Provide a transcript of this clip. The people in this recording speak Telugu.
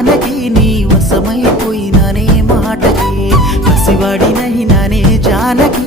ప్రాణాలకి నీ వశమైపోయిననే మాటకి పసివాడినైనానే జానకి